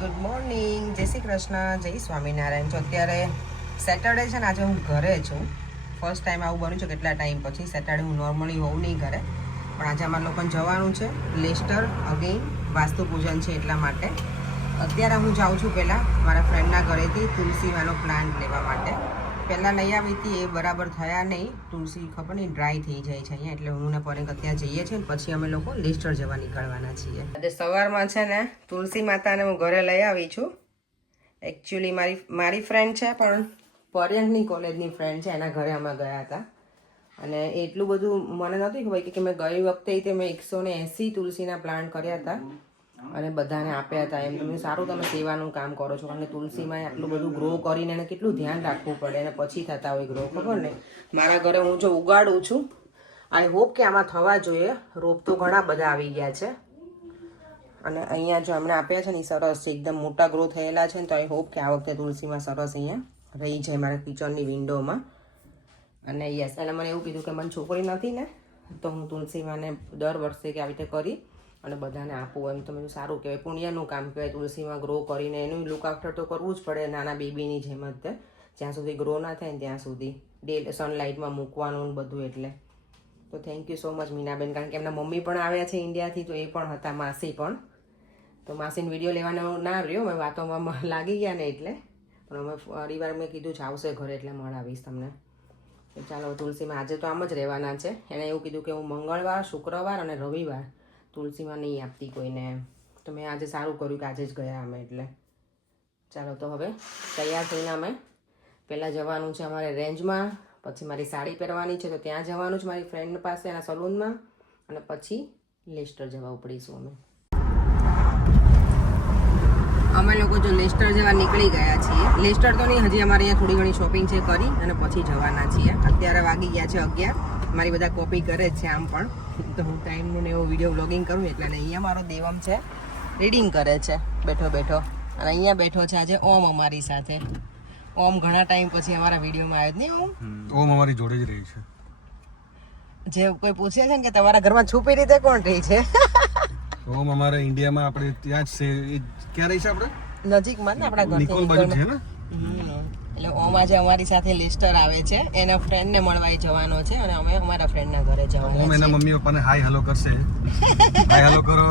Good morning, જય શ્રી કૃષ્ણ, જય સ્વામિનારાયણ. જો અત્યારે સેટરડે છે ને, આજે હું ઘરે છું. ફર્સ્ટ ટાઈમ આવું બન્યું છે કેટલા ટાઈમ પછી. સેટરડે હું નોર્મલી હોઉં નહીં ઘરે, પણ આજે અમારે લોકોને જવાનું છે લેસ્ટર અગેઇન, વાસ્તુ પૂજન છે એટલા માટે. અત્યારે હું જાઉં છું પહેલાં મારા ફ્રેન્ડના ઘરેથી તુલસીવાનો પ્લાન્ટ લેવા માટે. પહેલાં લઈ આવી હતી, એ બરાબર થયા નહીં. તુલસી ખબર નહીં ડ્રાય થઈ જાય છે અહીંયા, એટલે હું ને પરેક અત્યારે જઈએ છીએ. પછી અમે લોકો લેસ્ટર જવા નીકળવાના છીએ. આજે સવારમાં છે ને તુલસી માતાને હું ઘરે લઈ આવી છું. એકચ્યુઅલી મારી ફ્રેન્ડ છે, પણ પર્યંકની કોલેજની ફ્રેન્ડ છે, એના ઘરે અમે ગયા હતા. અને એટલું બધું મને નહોતી ખબર કે મેં ગઈ વખતે મેં 180 તુલસીના પ્લાન્ટ કર્યા હતા અને બધાને આપ્યા હતા. એમ તમે સારું તમે સેવાનું કામ કરો છો, કારણ કે તુલસીમાં આટલું બધું ગ્રો કરીને એને કેટલું ધ્યાન રાખવું પડે અને પછી થતા હોય ગ્રો, ખબર ને. મારા ઘરે હું જો ઉગાડું છું, આઈ હોપ કે આમાં થવા જોઈએ. રોપ તો ઘણા બધા આવી ગયા છે અને અહીંયા જો એમણે આપ્યા છે ને એ સરસ છે, એકદમ મોટા ગ્રો થયેલા છે ને. તો આઈ હોપ કે આ વખતે તુલસીમાં સરસ અહીંયા રહી જાય મારા કિચનની વિન્ડોમાં. અને યસ, એટલે મને એવું કીધું કે મને છોકરી નથી ને, તો હું તુલસીમાંને દર વર્ષે કે આવી રીતે કરી અને બધાને આપવું. એમ તો મેં સારું કહેવાય, પુણ્યનું કામ કહેવાય. તુલસીમાં ગ્રો કરીને એનું લુક આફ્ટર તો કરવું જ પડે, નાના બેબીની જેમ જ તે. જ્યાં સુધી ગ્રો ના થાય ને ત્યાં સુધી ડે સનલાઇટમાં મૂકવાનું બધું. એટલે તો thank you so much Meenaben, કારણ કે એમના મમ્મી પણ આવ્યા છે ઇન્ડિયાથી, તો એ પણ હતા, માસી પણ. તો માસીને વિડીયો લેવાનો ના રહ્યો, મેં વાતોમાં લાગી ગયા ને એટલે. પણ અમે ફરી વાર મેં કીધું છે આવશે ઘરે એટલે મળાવીશ તમને. તો ચાલો તુલસીમાં આજે તો આમ જ રહેવાના છે. એણે એવું કીધું કે હું મંગળવાર, શુક્રવાર અને રવિવાર તુલસીમાં નહીં આપતી કોઈને. તો મેં આજે સારું કર્યું કે આજે જ ગયા અમે. એટલે ચાલો તો હવે તૈયાર થઈને અમે પહેલાં જવાનું છે અમારે રેન્જમાં, પછી મારી સાડી પહેરવાની છે તો ત્યાં જવાનું છે મારી ફ્રેન્ડ પાસે એના સલૂનમાં, અને પછી લેસ્ટર જવા ઉપડીશું અમે લોકો. જો લેસ્ટર જવા નીકળી ગયા છીએ. લેસ્ટર તો નહીં, હજી અમારે અહીંયા થોડી ઘણી શોપિંગ છે કરી અને પછી જવાના છીએ. અત્યારે વાગી ગયા છે 11. મારી બધા કોપી કરે જ છે આમ પણ, તો હું ટાઈમનું ને એવો વિડીયો વ્લોગિંગ કરું એટલે. અહીંયા મારો દેવમ છે, રીડિંગ કરે છે બેઠો બેઠો. અને અહીંયા બેઠો છે આજે ઓમ અમારી સાથે. ઓમ ઘણા ટાઈમ પછી અમારા વિડીયોમાં આવ્યો જ નહીં. ઓમ અમારી જોડે જ રહી છે. જે કોઈ પૂછે છે ને કે તમારા ઘરમાં છુપી રીતે કોણ રહી છે, ઓમ અમારા ઇન્ડિયામાં આપણે ત્યાં જ છે. ક્યાં રહી છે આપણે? નજીકમાં ને આપણા ઘરથી નિકોલ બાજુ છે ને. એટલે ઓમ આજે અમારી સાથે લેસ્ટર આવે છે, એના ફ્રેન્ડને મળવા જવાનો છે અને અમે અમારા ફ્રેન્ડના ઘરે જવાના. ઓમ એના મમ્મી પપ્પાને હાય હેલો કરશે. હાય હેલો કરો.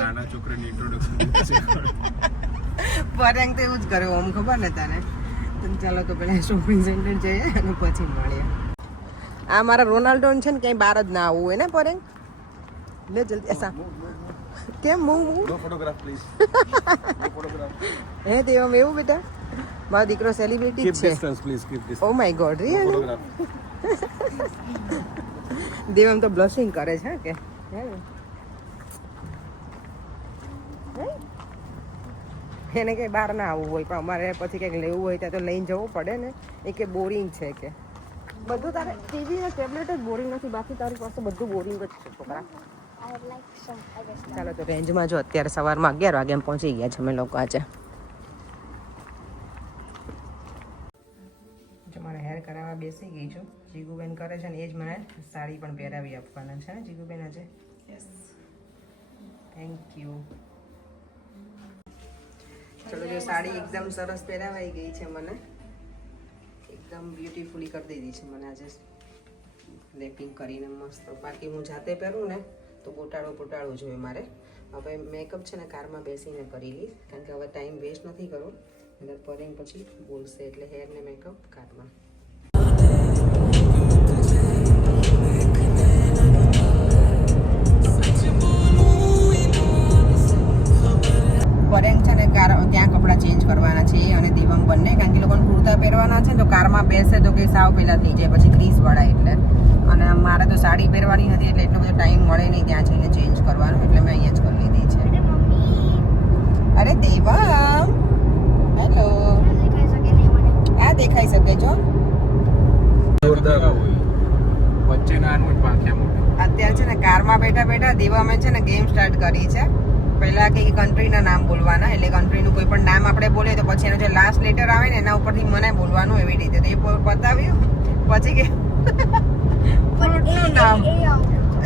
નાના છોકરાની ઇન્ટ્રોડક્શન પરેંગ તો એવું જ કરે ઓમ, ખબર ને તને. ચાલો તો પેલા શોપિંગ સેન્ટર જઈએ અને પછી મળીએ. આ મારા રોનાલ્ડો છે ને ક્યાંય બહાર જ ના આવવું હોય ને પરેંગ. લે જલ્દી એસા કેમ હું ફોટોગ્રાફ પ્લીઝ. હે દેવમ એવું બેટા, મારો દીકરો સેલિબ્રિટી કીપ છે. Distance please, keep distance. Oh my God, really. Devam તો બ્લશિંગ કરે છે કે એને કંઈ બહાર ના આવવું હોય, પણ અમારે પછી કંઈક લેવું હોય ત્યાં તો લઈને જવું પડે ને. એ કે બોરિંગ છે કે બધું. તારે ટીવી ને ટેબ્લેટ જ બોરિંગ નથી, બાકી તારી પાસે બધું બોરિંગ જ છે છોકરા. ચાલો તો રેન્જમાં જો અત્યારે સવારમાં 11 વાગે એમ પહોંચી ગયા છે અમે લોકો. આજે જો મારે હેર કરાવવા બેસી ગઈ છું. જીગુબેન કરે છે ને એ જ મને સાડી પણ પહેરાવી આપવાના છે ને જીગુબેન આજે. Yes, thank you. ચલો જો સાડી એકદમ સરસ પહેરાવાઈ ગઈ છે મને, એકદમ બ્યુટીફુલી કરી દીધી છે મને આજે રેપિંગ કરીને મસ્ત. બાકી હું જાતે પહેરું ને તો પોટાળો જોઈએ મારે. હવે મેકઅપ છે ને કારમાં બેસીને કરી લઈશ, કારણ કે હવે ટાઈમ વેસ્ટ નથી કરવો. એટલે પરેંગ પછી બોલશે, એટલે હેર ને મેકઅપ કારમાં. પરેંગ છે ને ત્યાં કપડાં ચેન્જ કરવાના છે અને દેવંગ બંને, કારણ કે લોકોને કુર્તા પહેરવાના છે તો કારમાં બેસે તો કંઈ સાવ પહેલાં થઈ જાય પછી ક્રીઝવાળા. એટલે અને મારે તો સાડી પહેરવાની નથી એટલે એટલો બધો ટાઈમ મળે નહીં ત્યાં જઈને ચેન્જ કરવાનો, એટલે મેં અહીંયા જ કરી લીધી છે. અરે દેવમ, હેલો. આ દેખાઈ શકે જો અત્યારે છે ને કારમાં બેઠા બેઠા દેવમે છે ને ગેમ સ્ટાર્ટ કરી છે. પહેલા કે કન્ટ્રીના નામ બોલવાના, એટલે કન્ટ્રીનું કોઈ પણ નામ આપણે બોલીએ તો પછી એનો જે લાસ્ટ લેટર આવે ને એના ઉપરથી મને બોલવાનું, એવી રીતે. તો એ બતાવ્યું પછી કે ફ્રૂટનું નામ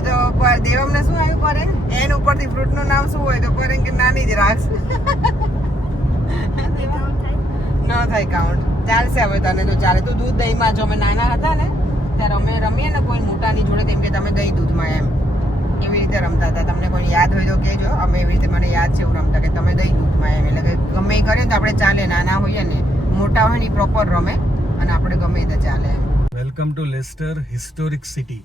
તો દેવમને શું આવ્યું કરે એન ઉપર ખબરથી ફ્રૂટનું નામ શું હોય તો પરેંગ કે નાની જ રાખશે ન થાય કાઉન્ટ ચાલશે હવે તને તો ચાલે તું દૂધ દહીંમાં જો અમે નાના હતા ને ત્યારે અમે રમીએ ને કોઈ મોટાની જોડે તેમ કે તમે દહીં દૂધમાં એમ એવી રીતે રમતા હતા તમને કોઈ યાદ હોય તો કહેજો અમે એવી રીતે મને યાદ છે એવું રમતા કે તમે દહીં દૂધમાં એમ એટલે કે ગમે એ કરીએ ને તો આપણે ચાલે નાના હોઈએ ને મોટા હોય ને પ્રોપર રમે અને આપણે ગમે તે ચાલે એમ welcome to Leicester historic city.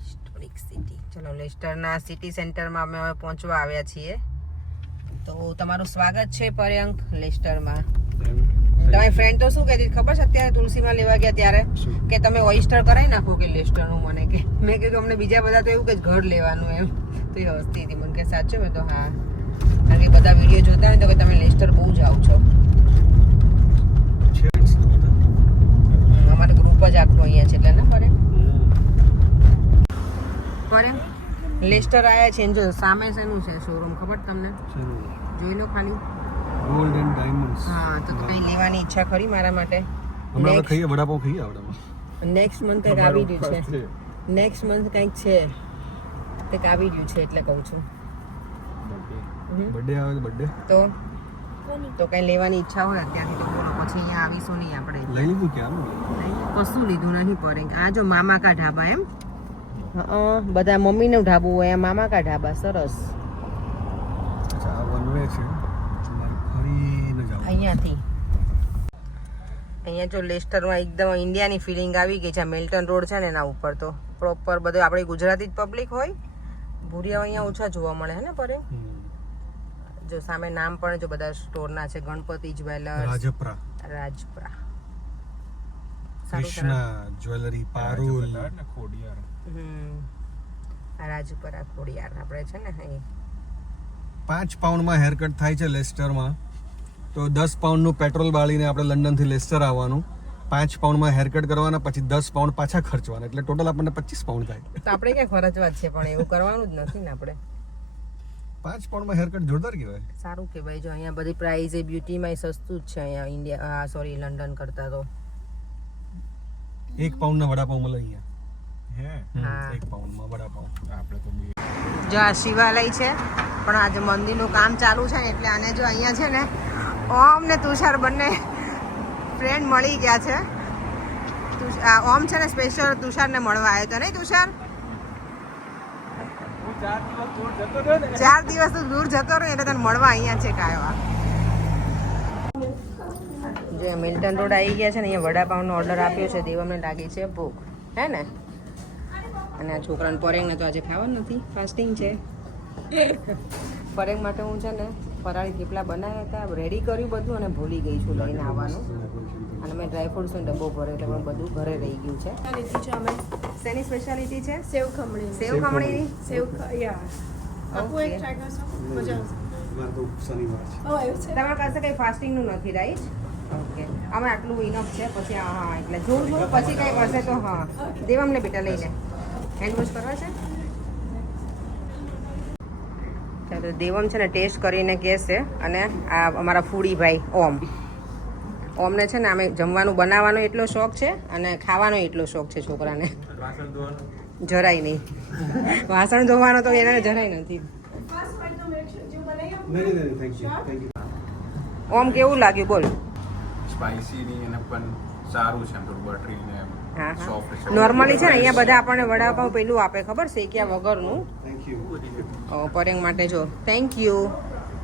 Historic city ચલો લેસ્ટરના સિટી સેન્ટરમાં અમે હવે પહોંચવા આવ્યા છીએ તો તમારું સ્વાગત છે પર્યંક લેસ્ટરમાં. તમારી ફ્રેન્ડ તો શું કહેતી ખબર છે અત્યારે તુલસીમાં લેવા ગયા ત્યારે કે તમે ઓઇસ્ટર કરાવી નાખો કે લેસ્ટરનું મને કે મેં કીધું અમને બીજા બધા તો એવું કે ઘર લેવાનું એમ તો એ હસતી હતી મને કે સાચું મેં તો હા કારણ કે બધા વિડીયો જોતા હોય તો કે તમે લેસ્ટર બહુ જાઓ છો અમારું ગ્રુપ જ આખું અહીંયા છે એટલે ને પરે લેસ્ટર આવ્યા છે જો સામે શેનું છે શોરૂમ ખબર તમને જોઈ લો ખાલી ગોલ્ડ એન્ડ ડાયમંડ્સ. હા તો કઈ લેવાની ઈચ્છા ખરી મારા માટે હમણાં ખાઈએ વડાપાવ ખાઈએ આવડામાં. નેક્સ્ટ મંથ કંઈક આવી રહ્યું છે નેક્સ્ટ મંથ કંઈક છે કંઈક આવી રહ્યું છે એટલે કહું છું બર્થડે આવે તો બર્થડે તો કઈ લેવાની ઈચ્છા હોય અત્યારથી તો બોલો પછી અહીંયા આવીશું નહીં આપણે લઈ લીધું કે આમ કશું લીધું નહીં પડે આ જો મામા કા ઢાબા એમ બધા મમ્મીનું ઢાબું હોય આ મામા કા ઢાબા સરસ અચ્છા આ વન વે છે ફરીને જાવ અહીંયાથી અહીંયા જો લેસ્ટરમાં એકદમ ઇન્ડિયાની ફિલિંગ આવી ગઈ છે મેલ્ટન રોડ છે ને એના ઉપર તો પ્રોપર બધું આપણી ગુજરાતી જ પબ્લિક હોય ભૂરિયા અહીંયા ઓછા જોવા મળે હે ને પરે જો સામે નામ પણ જો બધા સ્ટોરના છે ગણપતિ જ્વેલર્સ રાજપરા કૃષ્ણા જ્વેલરી પારુલ રાજપરા ખોડિયાર આપણે છે ને અહીં 5 પાઉન્ડમાં હેરકટ થાય છે લેસ્ટરમાં તો 10 પાઉન્ડનું પેટ્રોલ બાળીને આપણે લંડનથી લેસ્ટર આવવાનું 5 પાઉન્ડમાં હેરકટ કરવાના પછી 10 પાઉન્ડ પાછા ખર્ચવાના એટલે ટોટલ આપણને 25 પાઉન્ડ થાય તો આપણે ક્યાં ખર્ચવા છે પણ એવું કરવાનું જ નથી ને આપણે 5 પાઉન્ડમાં હેરકટ જોરદાર કહેવાય સારું કહેવાય જો અહીંયા બધી પ્રાઇસ એ બ્યુટીમાં સસ્તું જ છે અહીંયા ઇન્ડિયા સોરી લંડન કરતા તો 1 પાઉન્ડના વડાપાવ મળે અહીંયા હા 1 પાઉન્ડમાં વડાપાવ આપણે તો જો આ શિવાલય છે પણ આજે મંદિરનું કામ ચાલુ છે ને એટલે આને જો અહીંયા છે ને ઓમ ને તુષાર બંને ફ્રેન્ડ મળી ગયા છે ઓમ છે ને સ્પેશિયલ તુષારને મળવા આવ્યો હતો નહીં તુષાર 4 દિવસ તો દૂર જતો રહ્યો એટલે તને મળવા અહીંયા છે કાયવા જો મિલ્ટન રોડ આવી ગયા છે ને અહીંયા વડાપાવનો ઓર્ડર આપ્યો છે દેવમને લાગી છે ભૂખ હે ને અને આ છોકરાને પરેંગને તો આજે ખાવાનું નથી ફાસ્ટિંગ છે પરેંગ માટે હું છે ને ફરાળી થેપલા બનાવ્યા હતા રેડી કર્યું બધું અને ભૂલી ગઈ છું લઈને આવવાનું અને મેં ડ્રાયફ્રૂટ્સનો ડબ્બો ભર્યો એટલે પણ બધું ઘરે રહી ગયું છે શેની સ્પેશિયાલિટી છે સેવ ખમણી ખમણીની તમારા પાસે કંઈ ફાસ્ટિંગનું નથી રાઈટ ઓકે અમે આટલું ઇનફ છે પછી હા એટલે જોઉં છું પછી કંઈ કરશે તો હા દેવ અમને બેટા લઈ લે હેન્ડ વોશ કરવા છે ચાલો દેવમ છે ને ટેસ્ટ કરીને કહેશે અને આ અમારા ફૂડીભાઈ ઓમને છે ને અમે જમવાનું બનાવવાનો એટલો શોખ છે અને ખાવાનો એટલો શોખ છે છોકરાને જરાય નહીં વાસણ ધોવાનો તો એને જરાય નથી ઓમ કેવું લાગ્યું બોલ સ્પાઇસી ની અને પણ સારું છે થોડું બટરી ને હા સોફ્ટ છે નોર્મલી છે ને અહીંયા બધા આપણને વડાપાઉં પેલું આપે ખબર શેક્યા વગરનું પરેંગ માટે જો થેન્ક યુ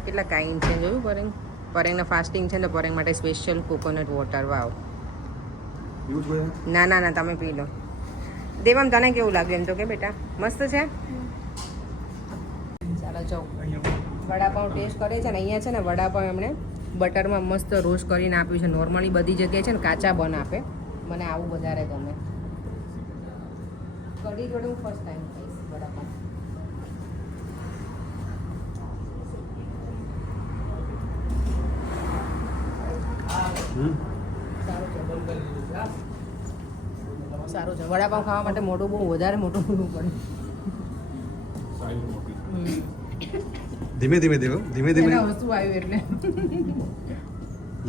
કેટલા કાઇન્ડ છે જોયું પરેંગના ફાસ્ટિંગ છે ને પરેંગ માટે સ્પેશિયલ કોકોનટ વોટર વાવ ના ના ના તમે પી લો દેવમ તને કેવું લાગ્યું એમ તો કે બેટા મસ્ત છે ચાલો જો વડાપાઉં ટેસ્ટ કરે છે ને અહીંયા છે ને વડાપાઉં એમણે બટરમાં મસ્ત રોસ્ટ કરીને આપ્યું છે નોર્મલી બધી જગ્યાએ છે ને કાચા બન આપે મને આવું વધારે ગમે કઢી જોડે હું ફર્સ્ટ ટાઈમ ખાઈશ વડાપાઉં સારું છે વડાપાઉં ખાવા માટે મોટું બહુ વધારે મોટું કરવું પડે ધીમે ધીમે દેવો ધીમે ધીમે વસ્તુ આવ્યું એટલે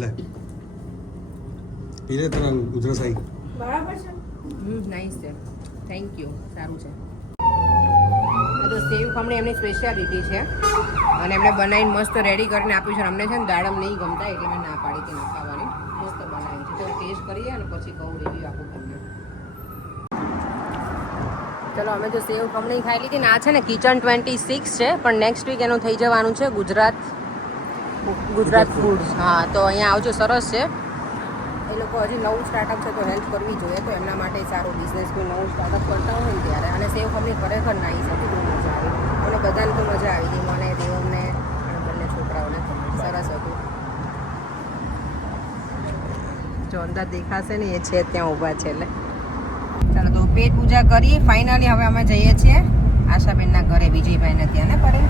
લે પીલે તને ગુજરાત સાઈ બરાબર છે નાઈસ છે થેન્ક યુ સારું છે આ તો સેવ ખમણી એમની સ્પેશિયાલિટી છે અને એમને બનાવીને મસ્ત રેડી કરીને આપ્યું છે. અમને છે ને દાડમ નહીં ગમતા એટલે મેં ના પાડી હતી ના ખાવાની. મસ્ત બનાવી છે. તો ટેસ્ટ કરીએ અને પછી કહું રિવ્યુ આપું તમને. ચલો અમે તો સેવ ખમણી ખાઈ લીધી ને આ છે ને કિચન 26 છે પણ નેક્સ્ટ વીક એનું થઈ જવાનું છે ગુજરાત ફૂડ્સ. હા તો અહીંયા આવજો, સરસ છે. એ લોકો હજી નવું સ્ટાર્ટઅપ છે તો હેલ્પ કરવી જોઈએ, તો એમના માટે સારું બિઝનેસ કોઈ નવું સ્ટાર્ટઅપ કરતા હોય ને ત્યારે. અને સેવ ખમણી ખરેખર નાઈસ હતી, બહુ મજા આવી. અને બધાને તો મજા આવી ગઈ, મને, દેવમને અને બંને છોકરાઓને. સરસ હતું. જો અંદર દેખાશે ને એ છે ત્યાં ઊભા છે એટલે. ચાલો તો પેટ પૂજા કરીએ. ફાઇનલી હવે અમે જઈએ છીએ આશાબેનના ઘરે, વિજયભાઈને ત્યાં ને પરેંગ.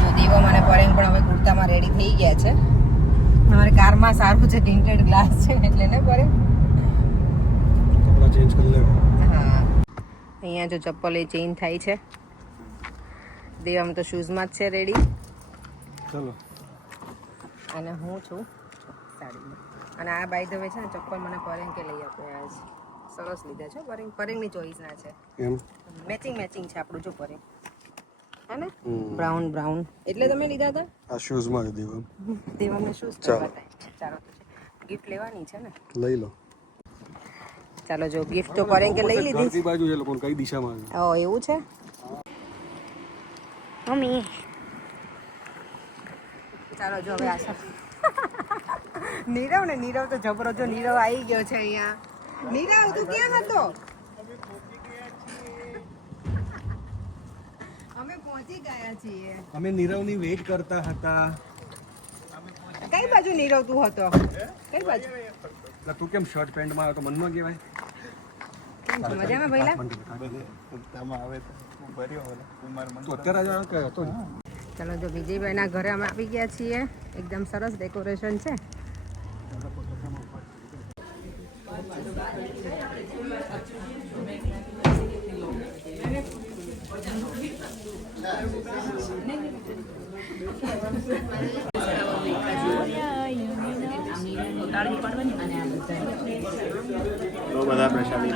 જો દેવમ અને પરેંગ પણ હવે કુર્તામાં રેડી થઈ ગયા છે. અમારી કારમાં સારું છે, ટિન્ટેડ ગ્લાસ છે એટલે ને પરેંગ. કપડા ચેન્જ કરી લેવા. હા, અહીંયા જો ચપ્પલ એ ચેન્જ થાય છે. દેવમ તો શૂઝમાં જ છે રેડી. ચલો. અને હું છું સાડીમાં. અને આ બાય ધ વે છે ને ચપ્પલ મને પરેંગ કે લઈ આપ્યા આજ. સરસ લીધા છે પરેંગ, પરેંગની ચોઈસના છે. એમ મેચિંગ છે આપણું જો પરેંગ. હે ને બ્રાઉન એટલે તમે લીધા હતા? આ શૂઝ માં દેવા દેવાને શૂઝ બતાય. ચાલો ગિફ્ટ લેવાની છે ને, લઈ લો. ચાલો જો ગિફ્ટ તો પરેંગ કે લઈ લીધી. ઘરની બાજુ છે, લોકો કઈ દિશામાં છે? ઓ એવું છે મમ્મી. ચાલો જો હવે આશા નીરવ તો જબરો. જો નીરવ આવી ગયો છે અહીંયા. નીરવ તું ક્યાં હતો? અમે પહોંચી ગયા છીએ. અમે નીરવની વેઇટ કરતા હતા. કઈ બાજુ નીરવ તું હતો? કઈ બાજુ? તું કેમ શર્ટ પેન્ટમાં આવ્યો તો મનમાં કહેવાય? મજામાં ભઈલા? તો અત્યારે જ આવ્યો કે હતો? ચાલો જો વિજયભાઈના ઘરે અમે આવી ગયા છીએ. એકદમ સરસ ડેકોરેશન છે. બધા પ્રસાદી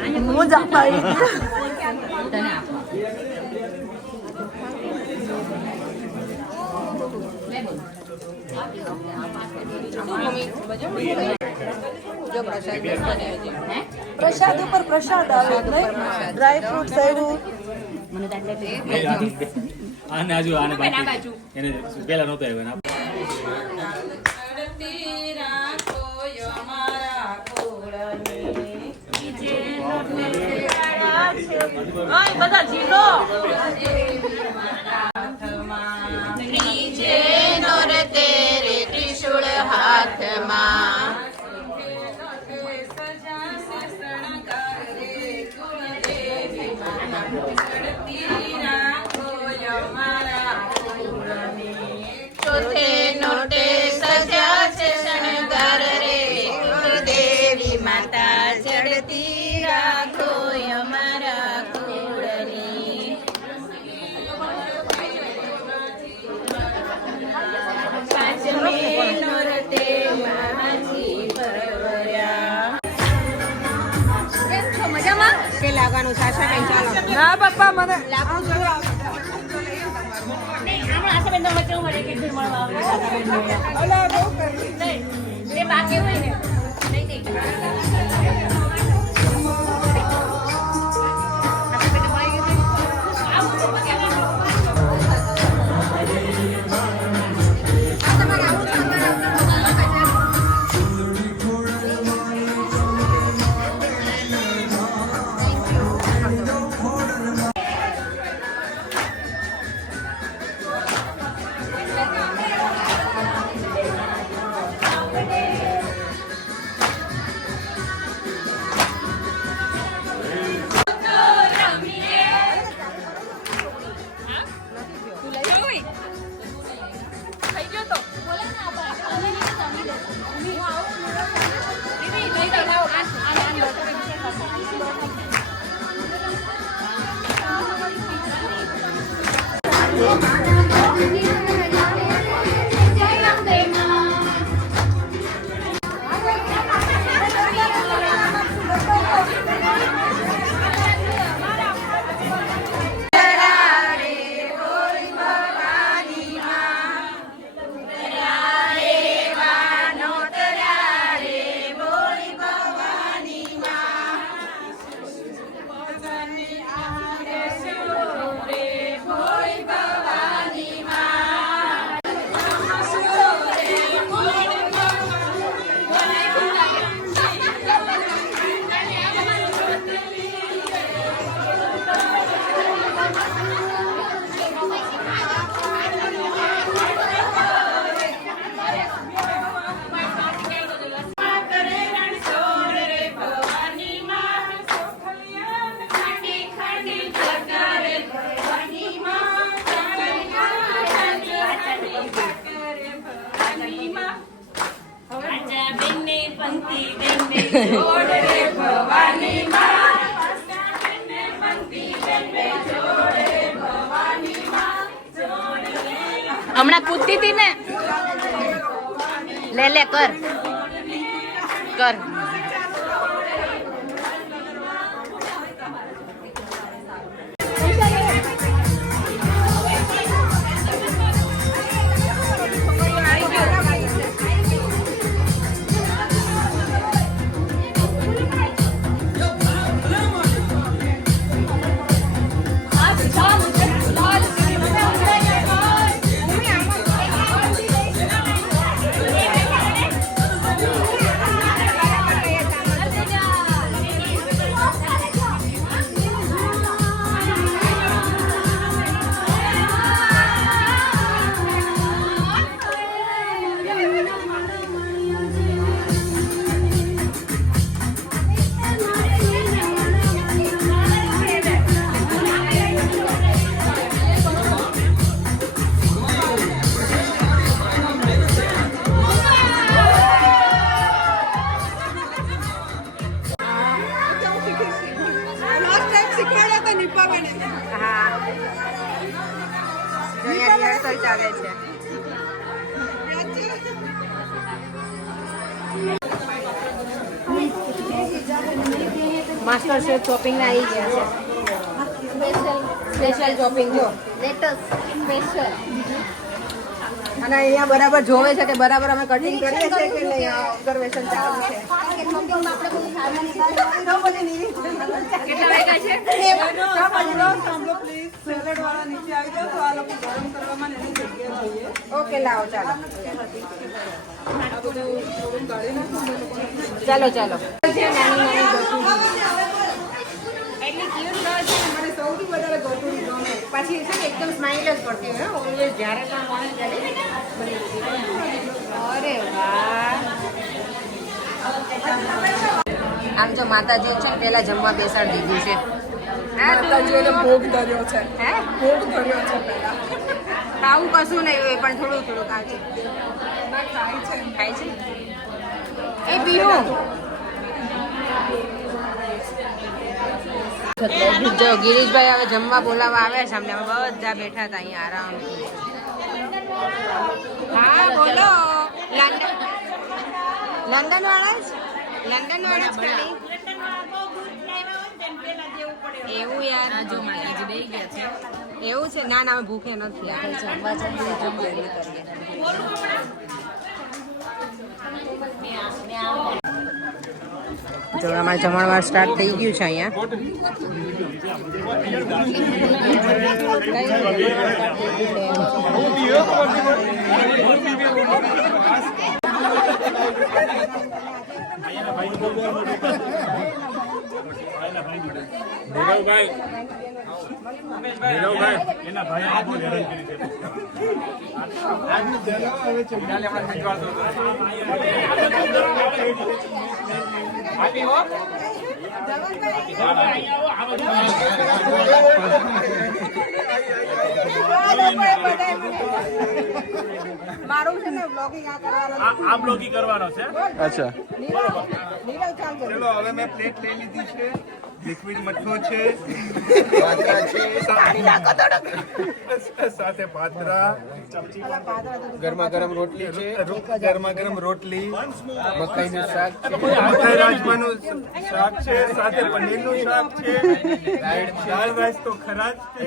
જો પ્રસાદ ઉપર પ્રસાદ આવે ડ્રાય ફ્રૂટ્સ આવ્યું. આને આજુ આને બાકી એને પેલા નહોતો આવ્યો ને બધા જીલો ત્રિશુળ હાથમાં ચોથે નોટે સજા છે શણગાર રે દેવી માતા ચડતી રાખો અમારા કુળની. પાંચમે નોરતે માછી પરવર્યા. કેમ છો મજામાં? કે લાગવાનું સાસા બેન ચાલો. ના બાપા મને લાગુ છો? ઓલા બહુ કરી હમણાં કૂદતી હતી ને લે લે કર કર ચાલે છે માસ્ટર શેફ શોપિંગ ના આવી ગયા છે સ્પેશિયલ શોપિંગ જો લેટેસ્ટ સ્પેશિયલ અને અહીંયા બરાબર જોવે છે કે બરાબર અમે કટિંગ કરીએ છીએ કે નહીં ઓબ્ઝર્વેશન ચાલુ છે કેટલા વાગ્યા છે ઓકે લાવો ચાલો ચાલો ચાલો એટલી ક્યુટ છે મને સૌથી વધારે ગોટુડી ગમે પછી છે કે એકદમ સ્માઇલ જ કરતી હોય ઓલવેઝ જ્યારે પણ મળે ત્યારે અરે વાહ આમ જો માતાજી છે પેલા જમવા બેસાડી દીધું છે માતાજીને ભોગ ધર્યો છે હે ભોગ ધર્યો છે પહેલા ખાવું કશું નહીં હોય પણ થોડું થોડું ખાય છે ખાય છે એ પીવું જો ગિરીશભાઈ હવે જમવા બોલાવવા આવે છે અમને બધા બેઠા હતા અહીંયા આરામથી હા બોલો લંડન વાળા જ લંડન વાળા જ ખાલી એવું યાર એવું છે ના ના ભૂખે નથી જો અમારે જમણવાર સ્ટાર્ટ થઈ ગયું છે મારું છે ને બ્લોગિંગ આ બ્લોગિંગ કરવાનો છે અચ્છા ચલો હવે મેં પ્લેટ લઈ લીધી છે લિક્વિડ મઠ્ઠો છે સાથે પાત્રા ગરમા ગરમ રોટલી છે ગરમા ગરમ રોટલી મકાઈનું શાક છે મકાઈ રાજમાનું શાક છે સાથે પનીરનું શાક છે દાળ રાઈસ તો ખરા જ છે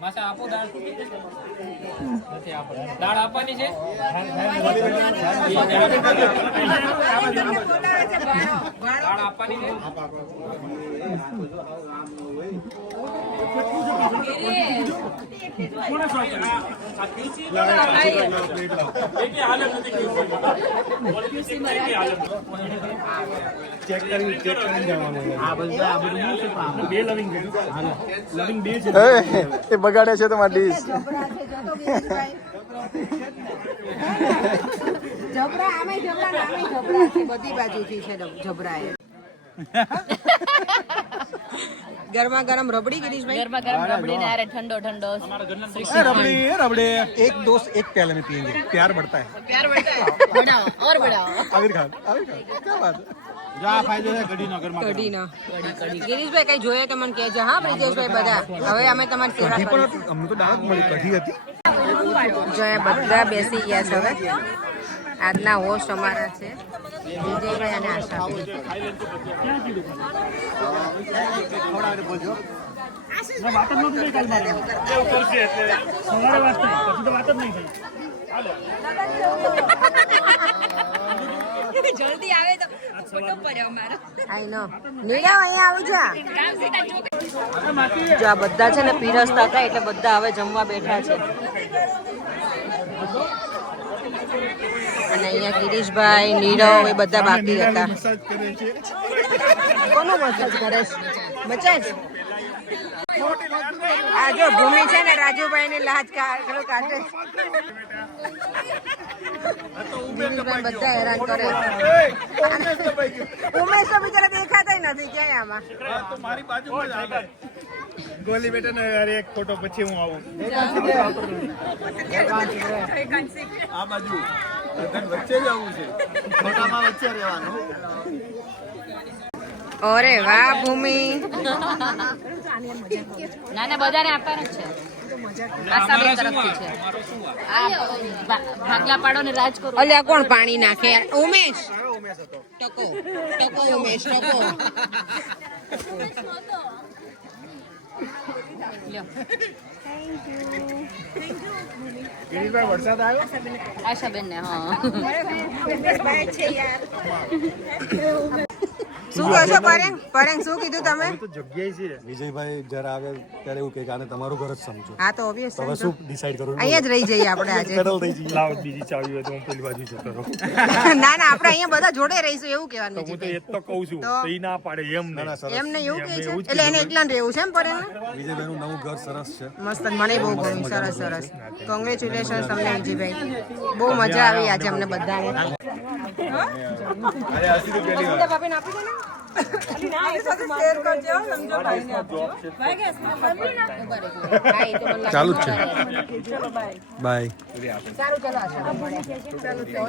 માસા આપો દાળ દાળ આપવાની છે દાળ આપવાની છે એ બગાડે છે તમારી ડીશ જબરા આમે જબરા નામે જબરા છે બધી બાજુથી છે જબરા એ ગરમા ગરમ રબડી ગિરીશભાઈ ગરમા ગરમ રબડી ને अरे ठंडो ठंडो रबड़ी एक दोस्त एक प्याले में पियेंगे प्यार बढ़ता है प्यार बढ़ता है बढ़ाओ और बढ़ाओ आमिर खान क्या बात है કઢીનો ગિરીશભાઈ કઈ જોઈએ કે મને કહેજો હા બ્રિજેશભાઈ બધા હવે અમે તમારી સેવા કરીશું અમને તો દાળ મળી કઢી હતી જો એ બધા બેસી ગયા છે હવે આજના હોસ્ટ અમારા છે વિજયભાઈ અને આશાબેન જલ્દી આવે તો ફોટો પડ્યો મારો આઈ નો નીરવ અહીંયા આવી જા જો આ બધા છે ને પીરસતા હતા એટલે બધા હવે જમવા બેઠા છે અને અહીંયા ગિરીશભાઈ નીરવ એ બધા બાકી હતા કોનો મસાજ કરે છે મચાજ આ જો ભૂમિ છે ને રાજુભાઈ ની લાજ કાઢે ગિરીશભાઈ બધા હેરાન કરે ઉમેશ તો બિચારા દેખાતા નથી ક્યાંય આમાં મારી બાજુમાં જ આવે ગોલી બેટા ને યાર એક ફોટો પછી હું આવું આ બાજુ વચ્ચે જ આવું છે ફોટામાં વચ્ચે રહેવાનું અરે વાહ ભૂમિ નાના બધાને આપવાનું છે આશાબેન તરફથી છે આ ભાગલા પાડો ને રાજ કરો અલ્યા કોણ પાણી નાખે યાર ઉમેશ ટકો ઉમેશ ટકો વરસાદ આવ્યો આશાબેન ને હા શું કહો છો પરેંગ શું કીધું તમે વિજયભાઈ જ્યારે આવે ત્યારે એવું કહે કે આને તમારું ઘર જ સમજો હા તો ઓબ્વિયસ હવે શું ડિસાઈડ કરું અહીંયા જ રહી જઈએ આપણે આજે સેટલ થઈ જઈએ લાવ બીજી ચાવી હોય તો હું પેલી બાજુ જતો રહું ના ના આપણે અહીંયા બધા જોડે રહીશું એવું કહેવાનું હું તો છે એ તો કહું છું તો? તો ઈ ના પાડે એમ ના ના સરસ એમ ને એવું કહે છે એટલે એને એકલા રહેવું છે એમ પરેંગ વિજયભાઈનું નવું ઘર સરસ છે મસ્ત મને બહુ ગમ્યું સરસ સરસ કોંગ્રેચ્યુલેશન તમને વિજયભાઈ બહુ મજા આવી આજે અમને બધાને ભાભીને આપી દે ને ચાલુ જ છે બાય સારું ચલો આશા તો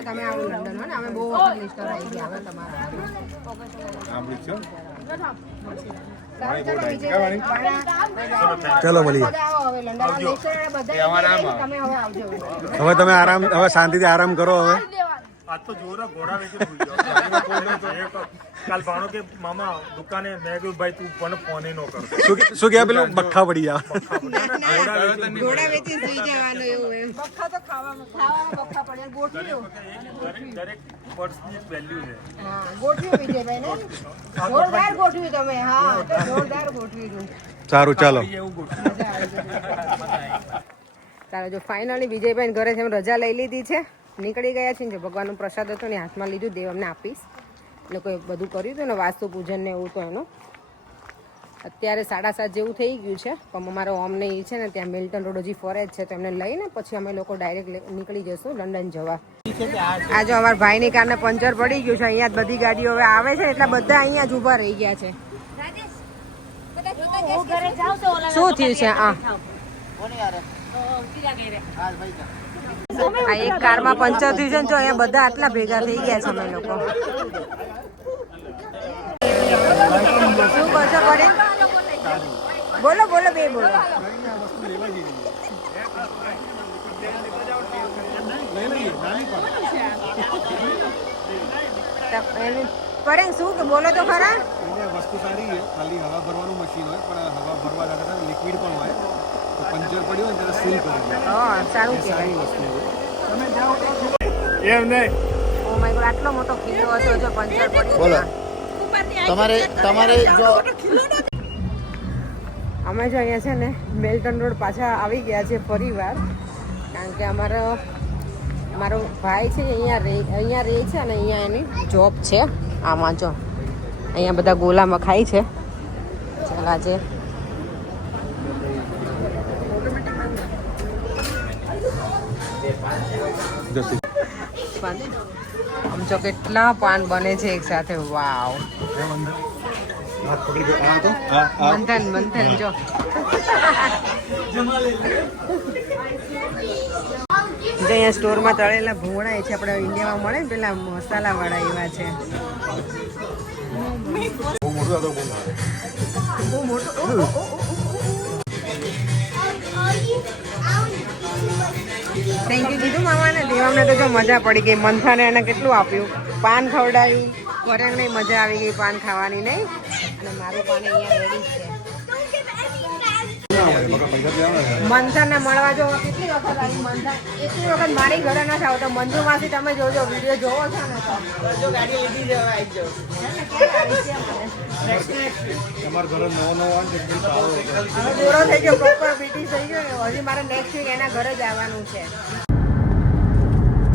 તમે આવો લંડન હો ને અમે બહુ વખત લિસ્ટર આવી ગયા હવે તમારા ચલો મળીએ હવે તમે આરામ હવે શાંતિથી આરામ કરો હવે आज तो जोरा घोड़ा वेचे भूल जाओ काल भाणो के मामा दुकाने मैं कहूं भाई तू पण फोन नो कर શું કે પેલું બખ્ખા પડી ગયા ઘોડા વેચી સુઈ જવાનું એવું એમ બખ્ખા તો ખાવામાં બખ્ખા પડે ગોઠવ્યું દરેક વર્ડ્સ ની વેલ્યુ છે હા ગોઠવ્યું વિજયભાઈ ને જોરદાર ગોઠવ્યું તમે હા તો જોરદાર ગોઠવ્યું સારું ચાલો ચાલો જો ફાઇનલી વિજયભાઈ ઘરે છે રજા લઈ લીધી છે નીકળી ગયા છે જે ભગવાનનો પ્રસાદ હતો ને હાથમાં લીધું દેવ અમને આપીશ એટલે કોઈ બધું કર્યું હતું ને વાસ્તુ પૂજન ને એવું તો એનું અત્યારે 7:30 જેવું થઈ ગયું છે પણ અમારો ઓમને એ છે ને ત્યાં મિલ્ટન રોડ હજી ફરે જ છે તો એમને લઈને પછી અમે લોકો ડાયરેક્ટ નીકળી જશું લંડન જવા આ જો અમારા ભાઈની કારને પંચર પડી ગયું છે અહીંયા જ બધી ગાડીઓ હવે આવે છે એટલે બધા અહીંયા જ ઊભા રહી ગયા છે શું થયું છે આ એક કારમાં પંચર થયું છે જો અહીંયા બધા આટલા ભેગા થઈ ગયા છે અમે લોકો શું કરશો પડે બોલો બોલો બે બોલો પડે શું કે બોલો તો ખરા વસ્તુ સારી છે ખાલી હવા ભરવાનું મશીન હોય પણ હવા ભરવા લાગે લિક્વિડ પણ હોય તો પંચર પડ્યું હોય ત્યારે સીલ કરી દે હા સારું કહેવાય એમ નહીં ઓ માય ગોડ આટલો મોટો કિલ્લો હતો જો પંચર પડ્યું બોલો તમારે જો અમે જો અહીંયા છે ને મેલ્ટન રોડ પાછા આવી ગયા છે ફરીવાર કારણ કે મારો ભાઈ છે અહીંયા રહે છે અને અહીંયા એની જોબ છે આમાં જો અહીંયા બધા ગોલામાં ખાય છે ચાલ આજે આમ જો કેટલા પાન બને છે એક સાથે વાવ મંથન મંથન જો અહીંયા સ્ટોરમાં તળેલા ભૂંગળા છે આપણે ઇન્ડિયામાં મળે ને પેલા મસાલાવાળા એવા છે બહુ મોટું થેન્ક યુ કીધું મામાને દેવામને તો જો મજા પડી ગઈ મંથાને એને કેટલું આપ્યું પાન ખવડાવી વરેણને મજા આવી ગઈ પાન ખાવાની નહીં અને મારું પાન અહીંયા રેડી છે મંથનને મળવા જો કેટલી વખત આવી મંથન એટલી વખત મારી ઘરે નથી આવતો મંજુ માસી તમે જોજો વિડીયો જોવો છો ને તો જો ગાડી લીધી જવા આવી જાઓ હવે દોરો થઈ ગયો પ્રોપર બીટી થઈ ગયો ને હજી મારે નેક્સ્ટ વીક એના ઘરે જ આવવાનું છે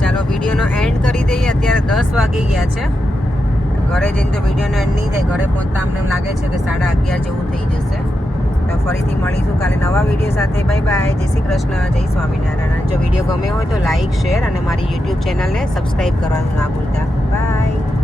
ચાલો વિડીયોનો એન્ડ કરી દઈએ અત્યારે 10 વાગી ગયા છે ઘરે જઈને તો વિડીયોનો એન્ડ નહીં થાય ઘરે પહોંચતા અમને એમ લાગે છે કે 11:30 જેવું થઈ જશે તો ફરીથી મળીશું કાલે નવા વિડીયો સાથે બાય બાય જય શ્રી કૃષ્ણ જય સ્વામિનારાયણ જો વિડીયો ગમ્યો હોય તો લાઇક શેર અને મારી યુટ્યુબ ચેનલને સબસ્ક્રાઈબ કરવાનું ના ભૂલતા બાય